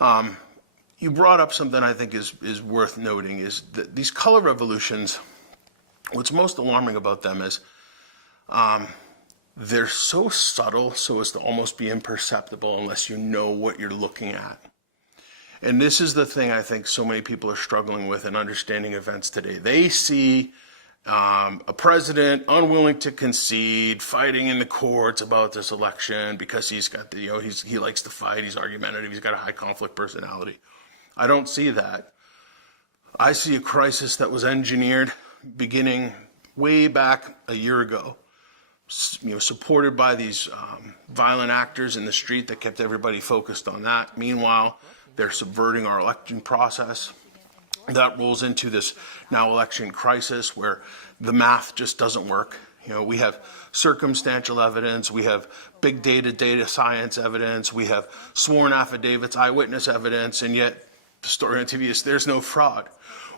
You brought up something I think is worth noting, is that these color revolutions, what's most alarming about them is they're so subtle so as to almost be imperceptible unless you know what you're looking at. And this is the thing I think so many people are struggling with in understanding events today. They see a president unwilling to concede, fighting in the courts about this election because he's got the, he likes to fight, he's argumentative, he's got a high conflict personality. I don't see that. I see a crisis that was engineered beginning way back a year ago, supported by these violent actors in the street that kept everybody focused on that. Meanwhile, they're subverting our election process. That rolls into this now election crisis where the math just doesn't work. We have circumstantial evidence, we have big data science evidence, we have sworn affidavits, eyewitness evidence, and yet the story on TV is there's no fraud.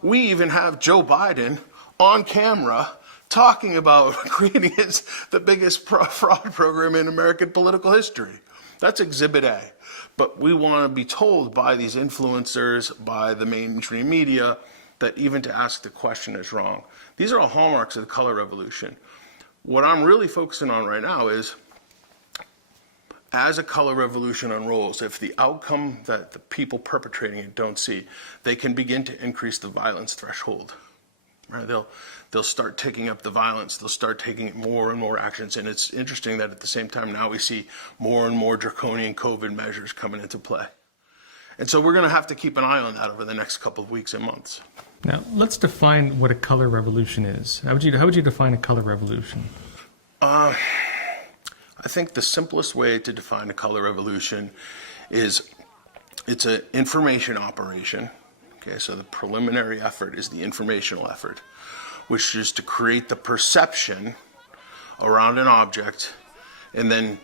We even have Joe Biden on camera talking about creating the biggest fraud program in American political history. That's Exhibit A. But we want to be told by these influencers, by the mainstream media, that even to ask the question is wrong. These are all hallmarks of the color revolution. What I'm really focusing on right now is, as a color revolution unrolls, if the outcome that the people perpetrating it don't see, they can begin to increase the violence threshold. Right? They'll start taking up the violence. They'll start taking more and more actions. And it's interesting that at the same time now we see more and more draconian COVID measures coming into play. And so we're going to have to keep an eye on that over the next couple of weeks and months. Now, let's define what a color revolution is. How would you define a color revolution? I think the simplest way to define a color revolution is it's an information operation. Okay, so the preliminary effort is the informational effort, which is to create the perception around an object and then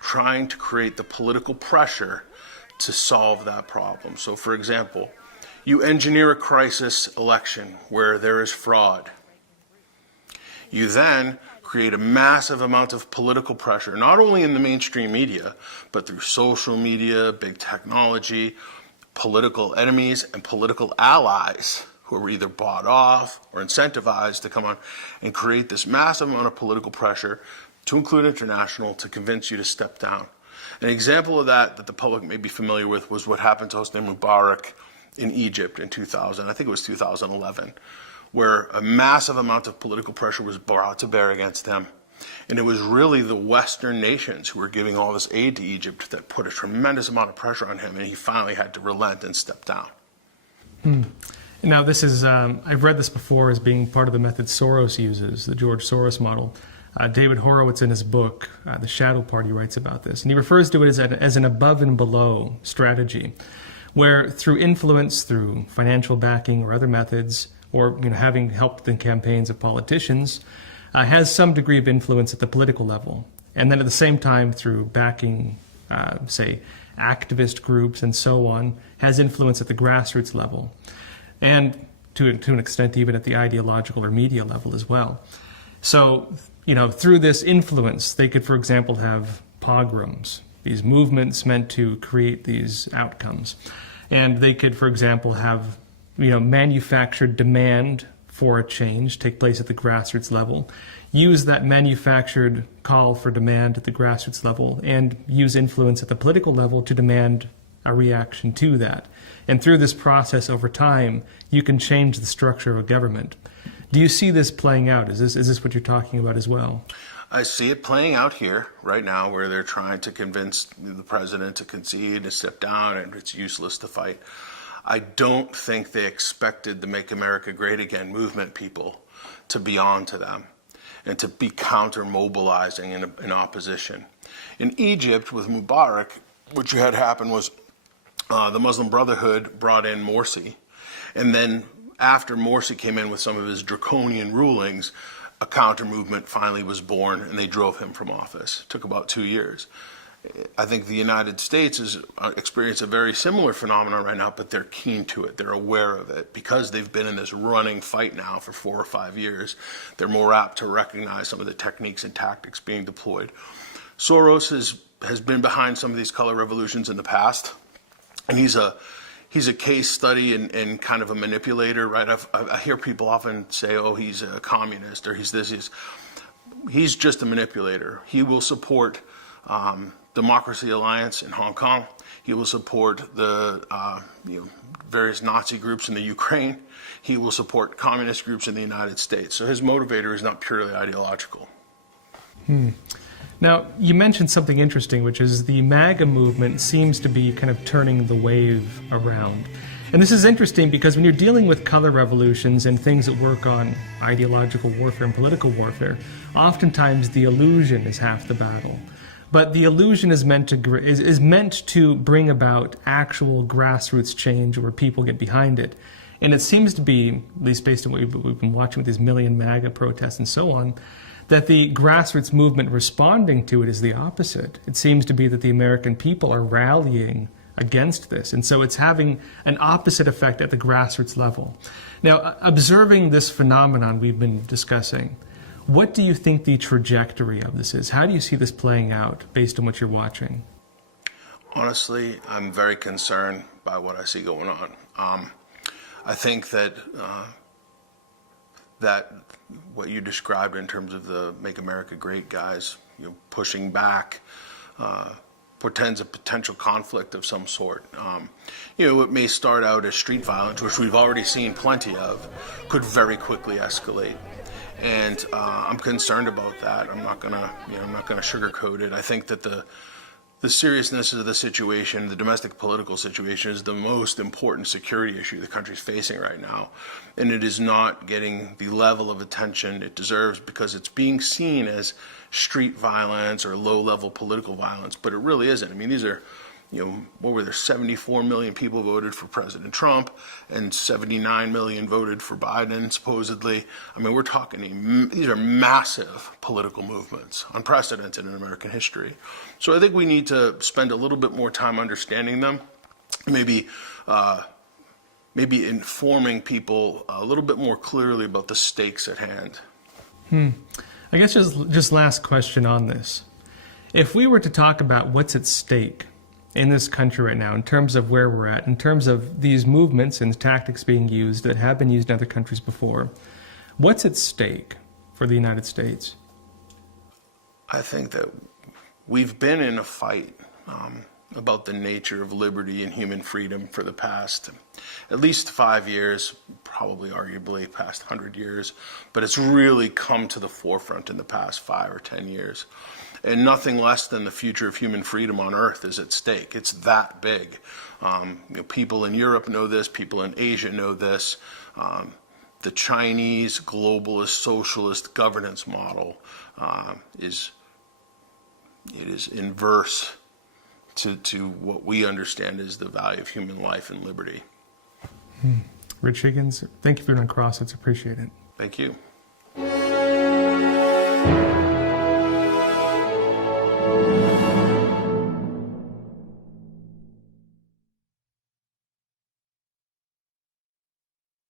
trying to create the political pressure to solve that problem. So for example, you engineer a crisis election where there is fraud. You then create a massive amount of political pressure, not only in the mainstream media, but through social media, big technology, political enemies, and political allies who are either bought off or incentivized to come on and create this massive amount of political pressure, to include international, to convince you to step down. An example of that the public may be familiar with was what happened to Hosni Mubarak in Egypt in 2000, I think it was 2011, where a massive amount of political pressure was brought to bear against him. And it was really the Western nations who were giving all this aid to Egypt that put a tremendous amount of pressure on him, and he finally had to relent and step down. Now, this is, I've read this before as being part of the method Soros uses, the George Soros model. David Horowitz, in his book, The Shadow Party, writes about this. And he refers to it as an above and below strategy, where through influence, through financial backing or other methods, or having helped in campaigns of politicians, has some degree of influence at the political level. And then at the same time, through backing, say, activist groups and so on, has influence at the grassroots level. And to an extent, even at the ideological or media level as well. So, through this influence, they could, for example, have pogroms, these movements meant to create these outcomes. And they could, for example, have, manufactured demand for a change take place at the grassroots level, use that manufactured call for demand at the grassroots level, and use influence at the political level to demand a reaction to that. And through this process over time, you can change the structure of a government. Do you see this playing out? Is this what you're talking about as well? I see it playing out here right now, where they're trying to convince the president to concede, to step down, and it's useless to fight. I don't think they expected the Make America Great Again movement people to be on to them and to be counter-mobilizing in opposition. In Egypt, with Mubarak, what you had happen was the Muslim Brotherhood brought in Morsi, and then after Morsi came in with some of his draconian rulings, a counter-movement finally was born, and they drove him from office. It took about 2 years. I think the United States has experienced a very similar phenomenon right now, but they're keen to it. They're aware of it. Because they've been in this running fight now for 4 or 5 years, they're more apt to recognize some of the techniques and tactics being deployed. Soros has been behind some of these color revolutions in the past. And he's a case study and kind of a manipulator, right? I hear people often say, oh, he's a communist or he's this. He's just a manipulator. He will support Democracy Alliance in Hong Kong. He will support the various Nazi groups in the Ukraine. He will support communist groups in the United States. So his motivator is not purely ideological. Now, you mentioned something interesting, which is the MAGA movement seems to be kind of turning the wave around. And this is interesting because when you're dealing with color revolutions and things that work on ideological warfare and political warfare, oftentimes the illusion is half the battle. But the illusion is meant to bring about actual grassroots change where people get behind it. And it seems to be, at least based on what we've been watching with these million MAGA protests and so on, that the grassroots movement responding to it is the opposite. It seems to be that the American people are rallying against this. And so it's having an opposite effect at the grassroots level. Now, observing this phenomenon we've been discussing, what do you think the trajectory of this is? How do you see this playing out based on what you're watching? Honestly, I'm very concerned by what I see going on. I think that what you described in terms of the Make America Great guys, pushing back, portends a potential conflict of some sort. It may start out as street violence, which we've already seen plenty of, could very quickly escalate. And I'm concerned about that. I'm not gonna sugarcoat it. I think that the seriousness of the situation, the domestic political situation, is the most important security issue the country's facing right now. And it is not getting the level of attention it deserves because it's being seen as street violence or low-level political violence, but it really isn't. I mean, these are, what were there, 74 million people voted for President Trump and 79 million voted for Biden, supposedly. I mean, we're talking, these are massive political movements, unprecedented in American history. So I think we need to spend a little bit more time understanding them, maybe informing people a little bit more clearly about the stakes at hand. I guess just last question on this. If we were to talk about what's at stake in this country right now, in terms of where we're at, in terms of these movements and the tactics being used that have been used in other countries before, what's at stake for the United States? I think that we've been in a fight about the nature of liberty and human freedom for the past at least 5 years, probably arguably past 100 years, but it's really come to the forefront in the past 5 or 10 years. And nothing less than the future of human freedom on Earth is at stake. It's that big. People in Europe know this. People in Asia know this. The Chinese globalist socialist governance model is inverse to what we understand is the value of human life and liberty. Rich Higgins, thank you for being on Crossroads. Appreciate it. Thank you.